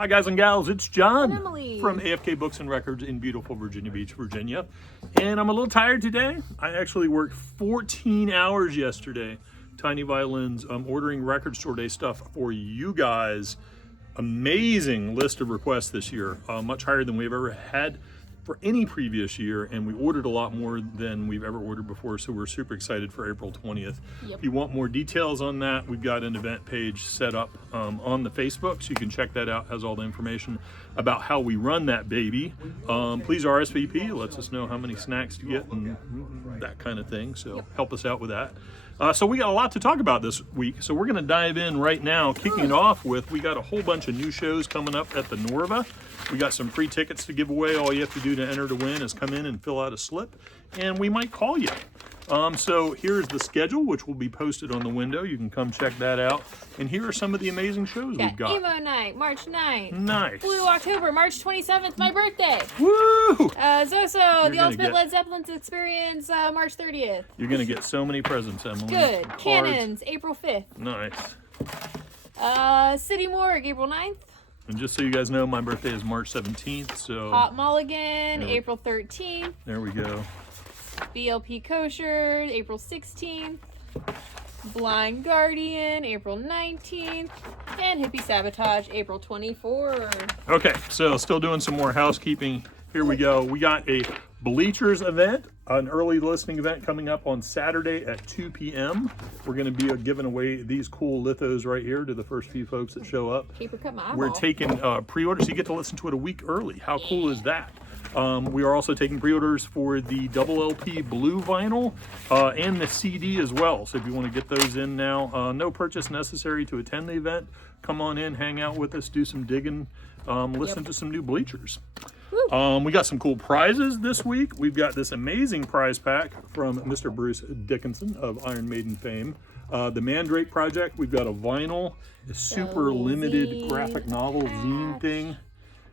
Hi guys and gals, it's John And Emily from AFK Books and Records in beautiful Virginia Beach, Virginia. And I'm a little tired today. I actually worked 14 hours yesterday. Tiny Violins, ordering record store day stuff for you guys. Amazing list of requests this year, much higher than we've ever had for any previous year, and we ordered a lot more than we've ever ordered before, so we're super excited for April 20th. Yep. If you want more details on that, we've got an event page set up on the Facebook, so you can check that out. Has all the information about how we run that baby. Please RSVP, lets us know how many snacks to get and that kind of thing, so help us out with that. So we got a lot to talk about this week, so we're gonna dive in right now, kicking it off with, we got a whole bunch of new shows coming up at the Norva. We got some free tickets to give away. All you have to do to enter to win is come in and fill out a slip, and we might call you. So here's the schedule, which will be posted on the window. You can come check that out. And here are some of the amazing shows we've got. Emo Night, March 9th. Nice. Blue October, March 27th, my birthday. Woo! Zoso, the Ultimate Led Zeppelin Experience, March 30th. You're going to get so many presents, Emily. Good. Cards. Cannons, April 5th. Nice. City Morgue, April 9th. And just so you guys know, my birthday is March 17th, so... Hot Mulligan, April 13th. There we go. BLP Kosher, April 16th. Blind Guardian, April 19th. And Hippie Sabotage, April 24th. Okay, so still doing some more housekeeping. Here we go. We got a Bleachers event, an early listening event coming up on Saturday at 2 p.m. We're going to be giving away these cool lithos right here to the first few folks that show up. Paper cut my eyeball. We're taking pre-orders. You get to listen to it a week early. How cool is that? We are also taking pre-orders for the double LP blue vinyl and the CD as well. So if you want to get those in now, no purchase necessary to attend the event. Come on in, hang out with us, do some digging, listen to some new Bleachers. We got some cool prizes this week. We've got this amazing prize pack from Mr. Bruce Dickinson of Iron Maiden fame. The Mandrake Project, we've got a vinyl, a super limited graphic novel zine thing.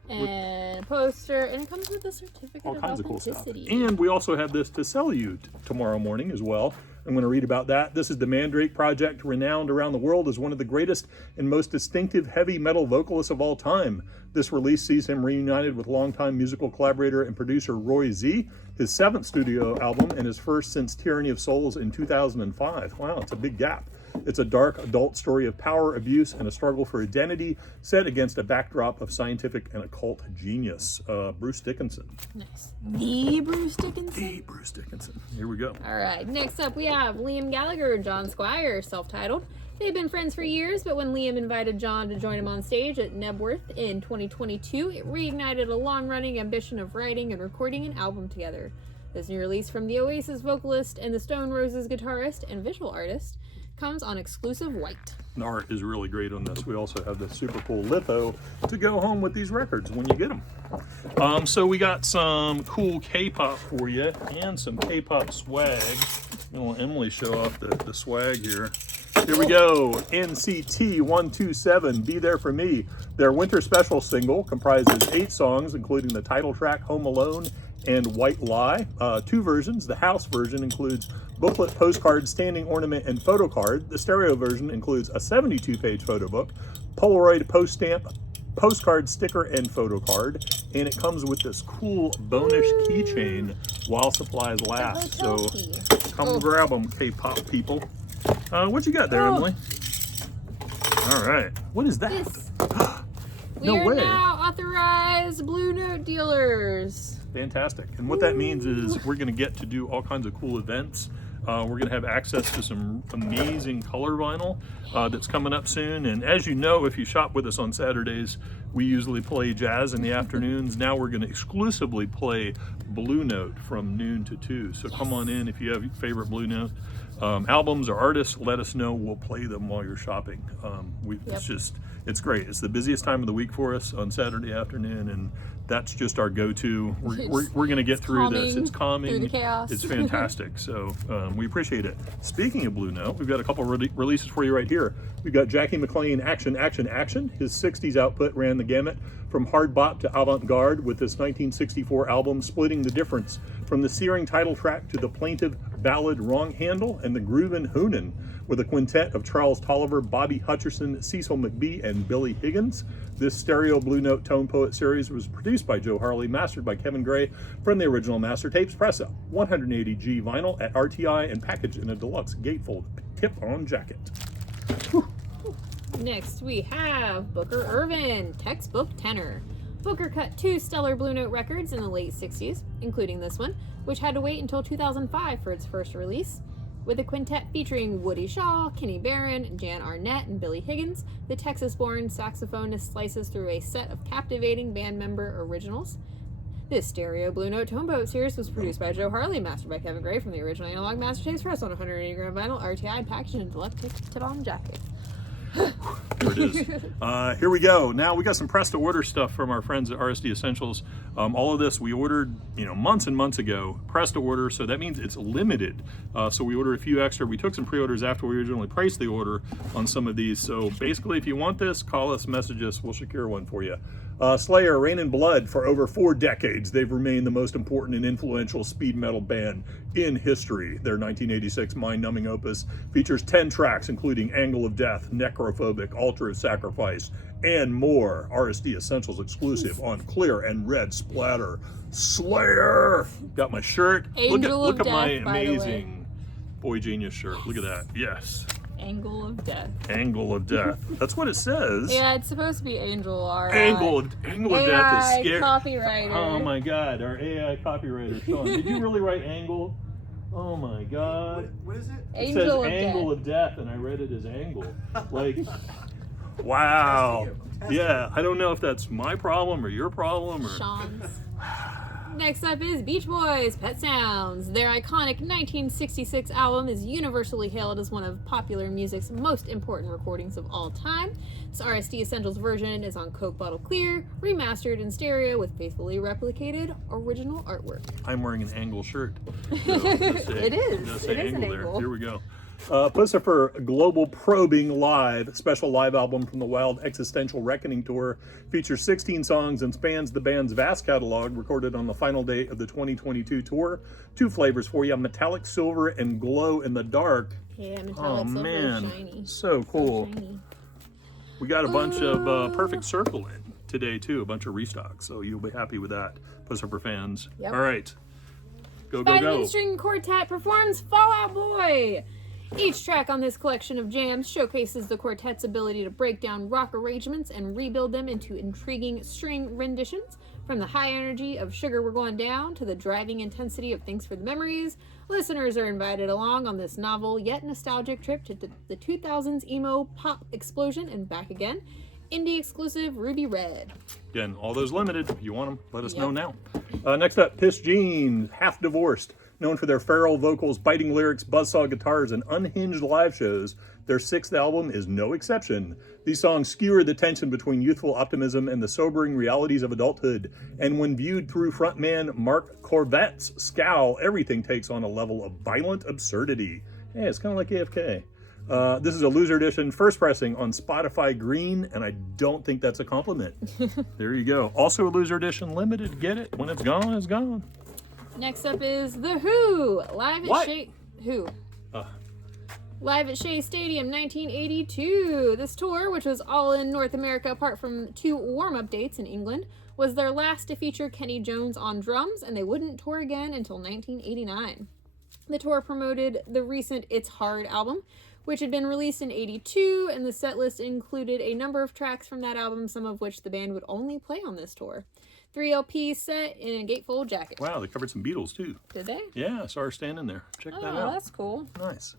And a poster, and it comes with a certificate all of kinds of cool stuff. authenticity. And we also have this to sell you tomorrow morning as well. I'm going to read about that. This is the Mandrake Project, renowned around the world as one of the greatest and most distinctive heavy metal vocalists of all time. This release sees him reunited with longtime musical collaborator and producer Roy Z, his 7th studio album and his first since Tyranny of Souls in 2005. Wow, it's a big gap. It's a dark adult story of power, abuse, and a struggle for identity set against a backdrop of scientific and occult genius. Bruce Dickinson. Nice. The Bruce Dickinson. The Bruce Dickinson. Here we go. All right. Next up, we have Liam Gallagher and John Squire, self-titled. They've been friends for years, but when Liam invited John to join him on stage at Nebworth in 2022, it reignited a long-running ambition of writing and recording an album together. This new release from the Oasis vocalist and the Stone Roses guitarist and visual artist comes on exclusive white. The art is really great on this. We also have this super cool litho to go home with these records when you get them. So we got some cool K-pop for you and some K-pop swag. I'm gonna let Emily show off the swag here. Here we go. NCT 127, Be There For Me. Their winter special single comprises 8 songs, including the title track, Home Alone, and White Lie. 2 versions. The house version includes booklet, postcard, standing ornament, and photo card. The stereo version includes a 72-page photo book, Polaroid post stamp, postcard, sticker, and photo card. And it comes with this cool bonus keychain while supplies last. So come grab them, K-pop people. What you got there, Emily? All right. What is that? We are now authorized Blue Note dealers. Fantastic. And what that means is we're going to get to do all kinds of cool events. We're going to have access to some amazing color vinyl that's coming up soon. And as you know, if you shop with us on Saturdays, we usually play jazz in the afternoons. Now we're going to exclusively play Blue Note from noon to 2. So come on in if you have your favorite Blue Note albums or artists, let us know. We'll play them while you're shopping. It's great. It's the busiest time of the week for us on Saturday afternoon, and that's just our go-to. We're going to get through this. It's calming. Through the chaos. It's fantastic. So we appreciate it. Speaking of Blue Note, we've got a couple releases for you right here. We've got Jackie McLean, Action, Action, Action. His 60s output ran the gamut from hard bop to avant-garde with this 1964 album, splitting the difference From the searing title track to the plaintive ballad Wrong Handle and the groovin' Hoonin', with a quintet of Charles Tolliver, Bobby Hutcherson, Cecil McBee, and Billy Higgins. This stereo Blue Note Tone Poet series was produced by Joe Harley, mastered by Kevin Gray from the original Master Tapes Presso. 180G vinyl at RTI and packaged in a deluxe gatefold tip-on jacket. Next, we have Booker Irvin, textbook tenor. Booker cut 2 stellar Blue Note records in the late 60s, including this one, which had to wait until 2005 for its first release. With a quintet featuring Woody Shaw, Kenny Barron, Jan Arnett, and Billy Higgins, the Texas-born saxophonist slices through a set of captivating band member originals. This stereo Blue Note Tone Poet series was produced by Joe Harley, mastered by Kevin Gray from the original analog Master Tapes Press on 180-gram vinyl, RTI, and packaged in a deluxe tip-on jacket. There it is. Here we go. Now we got some press to order stuff from our friends at RSD Essentials. All of this we ordered, months and months ago. Press to order, so that means it's limited. So we ordered a few extra. We took some pre-orders after we originally priced the order on some of these. So basically, if you want this, call us, message us. We'll secure one for you. Slayer, Rain and Blood. For over 4 decades, they've remained the most important and influential speed metal band in history. Their 1986 mind-numbing opus features 10 tracks, including Angle of Death, Necrophobic, Altar of Sacrifice, and more. RSD Essentials exclusive on clear and red splatter. Slayer! Got my shirt. Look at my amazing Boy Genius shirt. Look at that. Yes. Angle of Death. Angle of Death. That's what it says. Yeah, it's supposed to be Angel. Our Angle of Death is scary. Copywriter. Oh my God, our AI copywriter, Sean. Did you really write Angle? Oh my God. What is it? It says Angle of Death, and I read it as Angle. Like, wow. Yeah, I don't know if that's my problem or your problem or Sean's. Next up is Beach Boys, Pet Sounds. Their iconic 1966 album is universally hailed as one of popular music's most important recordings of all time. This RSD Essentials version is on Coke Bottle Clear, remastered in stereo with faithfully replicated original artwork. I'm wearing an Angle shirt. So It is an Angle there. Angle. Here we go. Pussifer Global Probing Live, special live album from the Wild Existential Reckoning Tour, features 16 songs and spans the band's vast catalog, recorded on the final day of the 2022 tour. 2 flavors for you, metallic silver and glow in the dark. Yeah, metallic silver, man, shiny. so cool. So shiny. We got a bunch of Perfect Circle in today too, a bunch of restocks, so you'll be happy with that, Pussifer fans. Yep. All right, go, Vitamin go. String Quartet performs Fall Out Boy. Each track on this collection of jams showcases the quartet's ability to break down rock arrangements and rebuild them into intriguing string renditions. From the high energy of Sugar We're Going Down to the driving intensity of Thanks for the Memories, listeners are invited along on this novel yet nostalgic trip to the 2000s emo pop explosion and back again. Indie exclusive Ruby Red. Again, all those limited. If you want them, let us know now. Next up, Piss Jeans, Half Divorced. Known for their feral vocals, biting lyrics, buzzsaw guitars, and unhinged live shows, their 6th album is no exception. These songs skewer the tension between youthful optimism and the sobering realities of adulthood. And when viewed through frontman Mark Corvette's scowl, everything takes on a level of violent absurdity. Hey, it's kind of like AFK. This is a loser edition, first pressing on Spotify Green, and I don't think that's a compliment. There you go. Also a loser edition, limited. Get it. When it's gone, it's gone. Next up is The Who, live at What? Shea... Who? Live at Shea Stadium 1982. This tour, which was all in North America apart from 2 warm-up dates in England, was their last to feature Kenny Jones on drums, and they wouldn't tour again until 1989. The tour promoted the recent It's Hard album, which had been released in 82, and the set list included a number of tracks from that album, some of which the band would only play on this tour. 3 LPs set in a gatefold jacket. Wow, they covered some Beatles too. Did they? Yeah, I saw her standing there. Check that Oh, out. that's cool. Nice.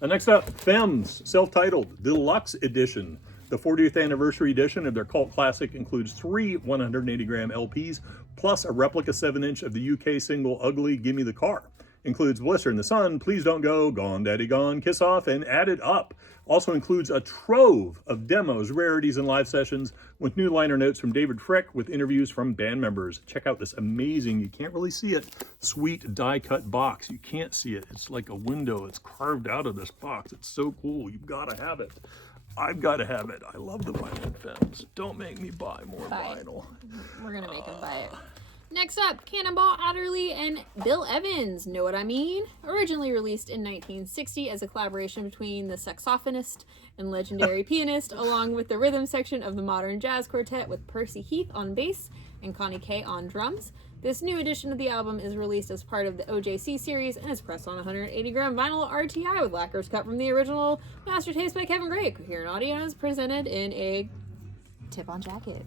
Next up, Femmes, self-titled Deluxe Edition. The 40th anniversary edition of their cult classic includes 3 180-gram LPs, plus a replica 7-inch of the UK single Ugly Gimme the Car. Includes Blister in the Sun, Please Don't Go, Gone Daddy Gone, Kiss Off, and Add It Up. Also includes a trove of demos, rarities, and live sessions with new liner notes from David Frick with interviews from band members. Check out this amazing, you can't really see it, sweet die-cut box. You can't see it. It's like a window. It's carved out of this box. It's so cool. You've got to have it. I've got to have it. I love the vinyl Femmes. Don't make me buy more Buy it. vinyl. We're going to make them buy it. Next up, Cannonball Adderley and Bill Evans, Know What I Mean? Originally released in 1960 as a collaboration between the saxophonist and legendary pianist, along with the rhythm section of the Modern Jazz Quartet with Percy Heath on bass and Connie Kay on drums. This new edition of the album is released as part of the OJC series and is pressed on 180-gram vinyl RTI with lacquers cut from the original master tapes by Kevin Gray. Here in audio is presented in a tip-on jacket.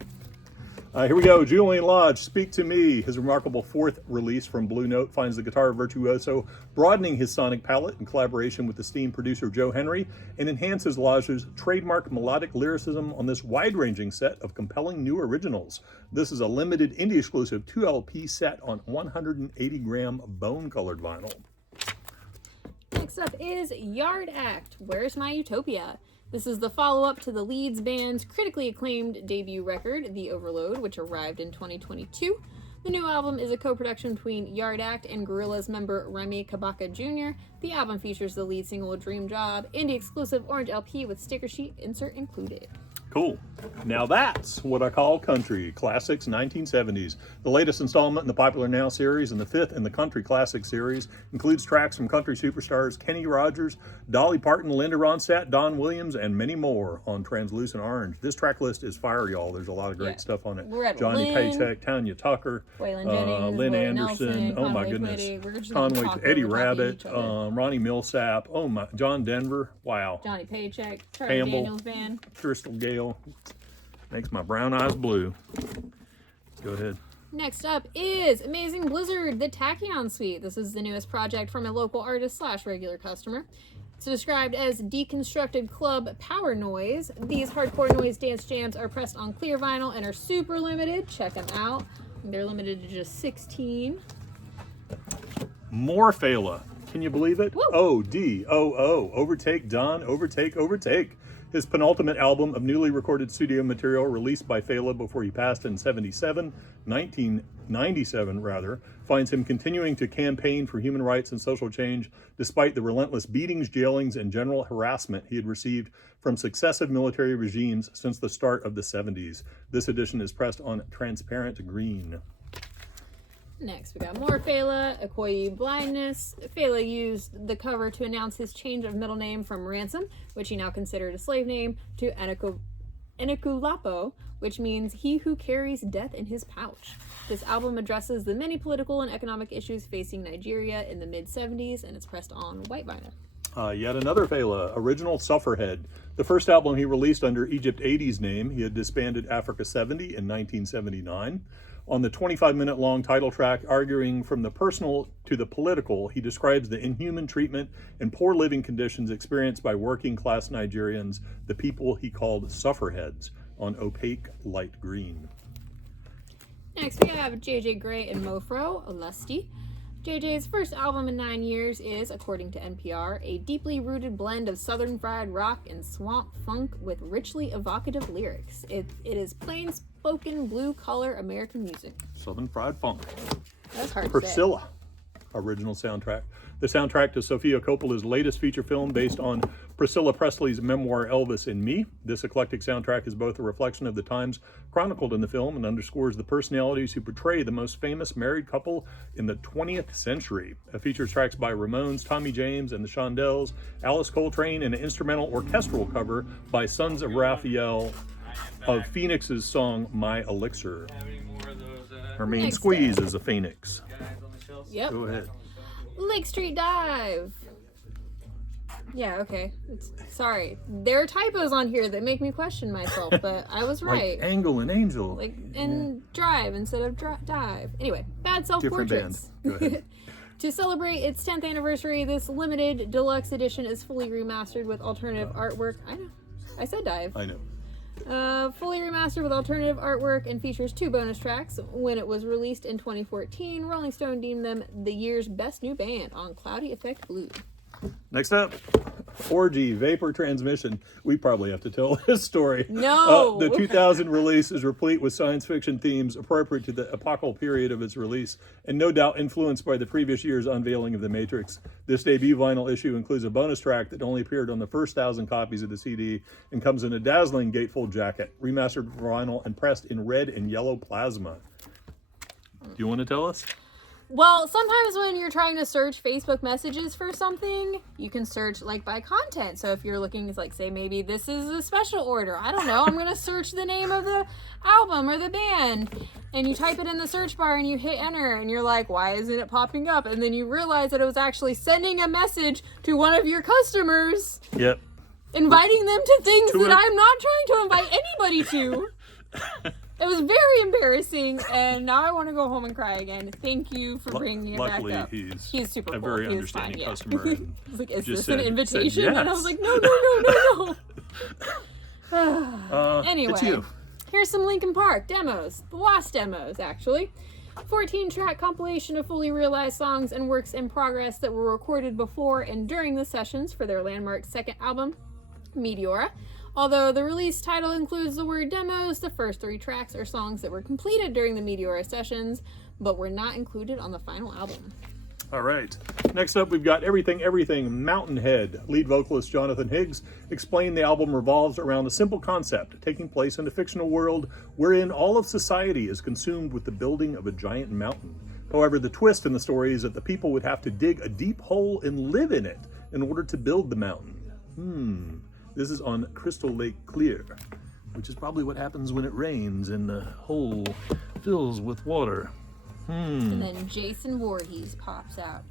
Here we go. Julian Lodge, Speak to Me. His remarkable fourth release from Blue Note finds the guitar virtuoso broadening his sonic palette in collaboration with esteemed producer Joe Henry and enhances Lodge's trademark melodic lyricism on this wide-ranging set of compelling new originals. This is a limited indie-exclusive 2LP set on 180-gram bone-colored vinyl. Next up is Yard Act, Where's My Utopia? This is the follow-up to the Leeds band's critically acclaimed debut record, The Overload, which arrived in 2022. The new album is a co-production between Yard Act and Gorillaz member Remy Kabaka Jr. The album features the lead single Dream Job, indie-exclusive orange LP with sticker sheet insert included. Cool. Now that's what I call country classics 1970s. The latest installment in the Popular Now series and the fifth in the Country Classics series includes tracks from country superstars Kenny Rogers, Dolly Parton, Linda Ronstadt, Don Williams, and many more on Translucent Orange. This track list is fire, y'all. There's a lot of great stuff on it. Johnny Paycheck, Tanya Tucker, Waylon Jennings, Lynn Willie Anderson, Nelson, oh my Conway goodness, Twitty. We're just Conway, gonna talk Eddie over top of Rabbit, each other. Ronnie Millsap, oh my, John Denver, wow. Johnny Paycheck, Charlie Campbell, Daniels Band. Crystal Gale. Makes my brown eyes blue. Go ahead. Next up is Amazing Blizzard, the Tachyon Suite. This is the newest project from a local artist / regular customer. It's described as deconstructed club power noise. These hardcore noise dance jams are pressed on clear vinyl and are super limited. Check them out. They're limited to just 16. More Fela. Can you believe it? Woo. O-D-O-O. Overtake, Don. Overtake, overtake. His penultimate album of newly recorded studio material released by Fela before he passed in 1997 rather, finds him continuing to campaign for human rights and social change despite the relentless beatings, jailings, and general harassment he had received from successive military regimes since the start of the 70s. This edition is pressed on transparent green. Next, we got more Fela, Okoye Blindness. Fela used the cover to announce his change of middle name from Ransom, which he now considered a slave name, to Enikulapo, which means he who carries death in his pouch. This album addresses the many political and economic issues facing Nigeria in the mid-70s, and it's pressed on white vinyl. Yet another Fela, original Sufferhead. The first album he released under Egypt 80's name. He had disbanded Africa 70 in 1979. On the 25-minute long title track, arguing from the personal to the political, he describes the inhuman treatment and poor living conditions experienced by working-class Nigerians, the people he called sufferheads, on opaque light green. Next, we have J.J. Gray and Mofro, Lusty. JJ's first album in 9 years is, according to NPR, a deeply rooted blend of southern fried rock and swamp funk with richly evocative lyrics. It is plain-spoken, blue-collar American music. Southern Fried Funk. That's hard to say. Priscilla, original soundtrack. The soundtrack to Sofia Coppola's latest feature film based on Priscilla Presley's memoir Elvis and Me. This eclectic soundtrack is both a reflection of the times chronicled in the film and underscores the personalities who portray the most famous married couple in the 20th century. It features tracks by Ramones, Tommy James and the Shondells, Alice Coltrane, and an instrumental orchestral cover by Sons of Raphael of Phoenix's song My Elixir. Her main Next squeeze is a phoenix. Yep. Go ahead. Lake Street Dive. Yeah, okay. Sorry. There are typos on here that make me question myself, but I was right. Like Angle and Angel. Drive instead of dive. Anyway, Bad Self-Portraits. Different band. Go ahead. To celebrate its 10th anniversary, this limited deluxe edition is fully remastered with alternative artwork. I know. I said dive. I know. Fully remastered with alternative artwork and features 2 bonus tracks. When it was released in 2014, Rolling Stone deemed them the year's best new band on Cloudy Effect Blue. Next up, Orgy, Vapor Transmission. We probably have to tell this story. No! The 2000 release is replete with science fiction themes appropriate to the epochal period of its release, and no doubt influenced by the previous year's unveiling of The Matrix. This debut vinyl issue includes a bonus track that only appeared on the first 1,000 copies of the CD and comes in a dazzling gatefold jacket, remastered vinyl and pressed in red and yellow plasma. Do you want to tell us? Well, sometimes when you're trying to search Facebook messages for something, you can search like by content. So if you're looking, it's like, say maybe this is a special order. I don't know. I'm going to search the name of the album or the band. And you type it in the search bar and you hit enter and you're like, why isn't it popping up? And then you realize that it was actually sending a message to one of your customers. Yep. Inviting them to things that I'm not trying to invite anybody to. It was very embarrassing, and now I want to go home and cry again. Thank you for bringing it back up. Luckily, he's super a cool. very understanding customer. He was like, is this said, an invitation? Yes. And I was like, no. Anyway, it's you. Here's some Linkin Park demos. The Lost demos, actually. 14-track compilation of fully realized songs and works in progress that were recorded before and during the sessions for their landmark second album, Meteora. Although the release title includes the word demos, the first 3 tracks are songs that were completed during the Meteora sessions, but were not included on the final album. All right. Next up, we've got Everything, Mountainhead. Lead vocalist Jonathan Higgs explained the album revolves around a simple concept, taking place in a fictional world wherein all of society is consumed with the building of a giant mountain. However, the twist in the story is that the people would have to dig a deep hole and live in it in order to build the mountain. This is on Crystal Lake Clear, which is probably what happens when it rains and the hole fills with water. And then Jason Voorhees pops out.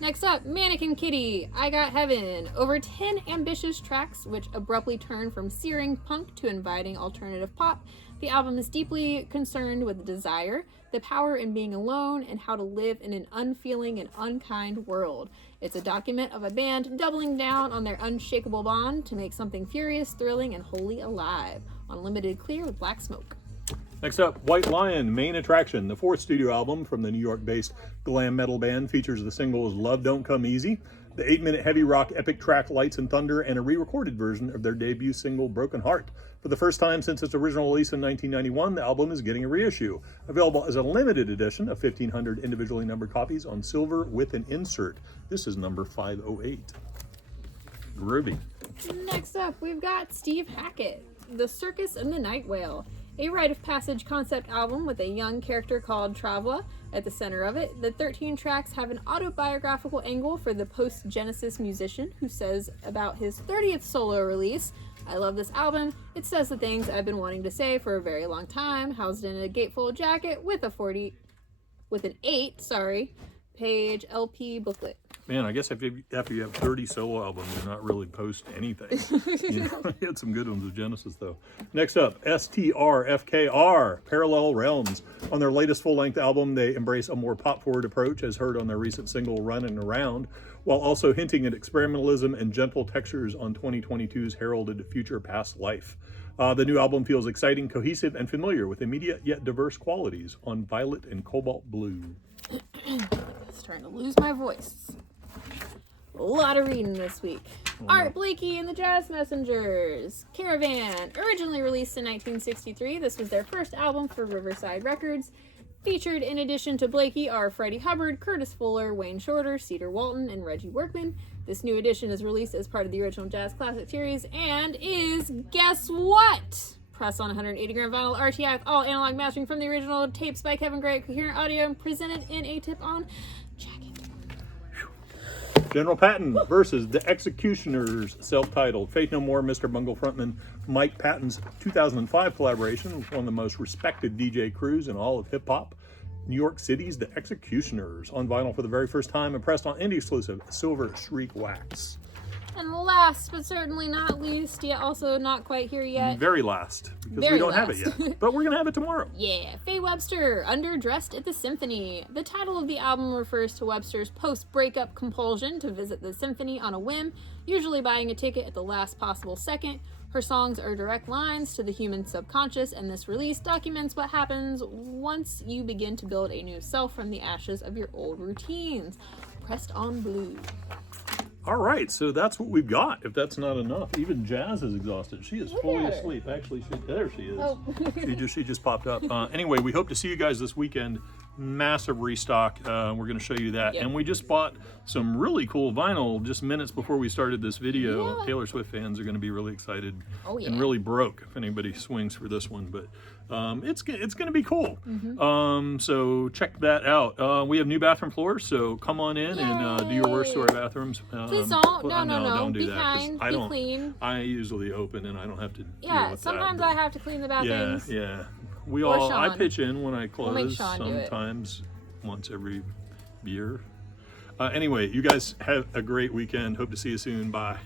Next up, Mannequin Kitty, I Got Heaven. Over 10 ambitious tracks, which abruptly turn from searing punk to inviting alternative pop. The album is deeply concerned with desire, the power in being alone, and how to live in an unfeeling and unkind world. It's a document of a band doubling down on their unshakable bond to make something furious, thrilling, and wholly alive. On Limited Clear with Black Smoke. Next up, White Lion, Main Attraction. The 4th studio album from the New York-based glam metal band features the singles Love Don't Come Easy, the 8-minute heavy rock epic track Lights and Thunder, and a re-recorded version of their debut single Broken Heart. For the first time since its original release in 1991, the album is getting a reissue, available as a limited edition of 1,500 individually numbered copies on silver with an insert. This is number 508. Groovy. Next up, we've got Steve Hackett, The Circus and the Night Whale. A rite of passage concept album with a young character called Travla at the center of it. The 13 tracks have an autobiographical angle for the post-Genesis musician who says about his 30th solo release, I love this album. It says the things I've been wanting to say for a very long time, housed in a gatefold jacket with an 8-page LP booklet. Man, I guess after you have 30 solo albums, you're not really post anything. You had some good ones with Genesis, though. Next up, STRFKR, Parallel Realms. On their latest full-length album, they embrace a more pop-forward approach, as heard on their recent single, Runnin' Around, while also hinting at experimentalism and gentle textures on 2022's heralded future past life. The new album feels exciting, cohesive, and familiar with immediate yet diverse qualities on Violet and Cobalt Blue. Starting to lose my voice. A lot of reading this week. Art Blakey and the Jazz Messengers. Caravan. Originally released in 1963, this was their first album for Riverside Records. Featured in addition to Blakey are Freddie Hubbard, Curtis Fuller, Wayne Shorter, Cedar Walton, and Reggie Workman. This new edition is released as part of the original Jazz Classic series and is, guess what? Pressed on 180-gram vinyl RTI with all analog mastering from the original tapes by Kevin Gray at Coherent Audio and presented in a tip-on jacket. General Patton versus The Executioners, self-titled. Faith No More, Mr. Bungle frontman Mike Patton's 2005 collaboration with one of the most respected DJ crews in all of hip-hop. New York City's The Executioners, on vinyl for the very first time and pressed on indie-exclusive Silver Shriek Wax. And last, but certainly not least, yet also not quite here yet. Very last, because we don't have it yet. But we're going to have it tomorrow. Yeah, Faye Webster, Underdressed at the Symphony. The title of the album refers to Webster's post-breakup compulsion to visit the symphony on a whim, usually buying a ticket at the last possible second. Her songs are direct lines to the human subconscious, and this release documents what happens once you begin to build a new self from the ashes of your old routines. Pressed on blue. All right, so that's what we've got. If that's not enough, even Jazz is exhausted. She is fully asleep. Actually, there she is. Oh. she just popped up. Anyway, we hope to see you guys this weekend. Massive restock. We're going to show you that. Yep. And we just bought some really cool vinyl just minutes before we started this video. Yeah. Taylor Swift fans are going to be really excited and really broke if anybody swings for this one. But It's going to be cool. So check that out. We have new bathroom floors, so come on in and do your worst to our bathrooms. Please don't. No. Don't do Be that. 'Cause kind. I Be don't. clean. I usually open and I don't have to. Yeah. Deal with Sometimes that, I have to clean the bathrooms. Yeah. We Or all. I Sean. pitch in when I We'll make close. Sean do it. Sometimes once every year. Anyway, you guys have a great weekend. Hope to see you soon. Bye.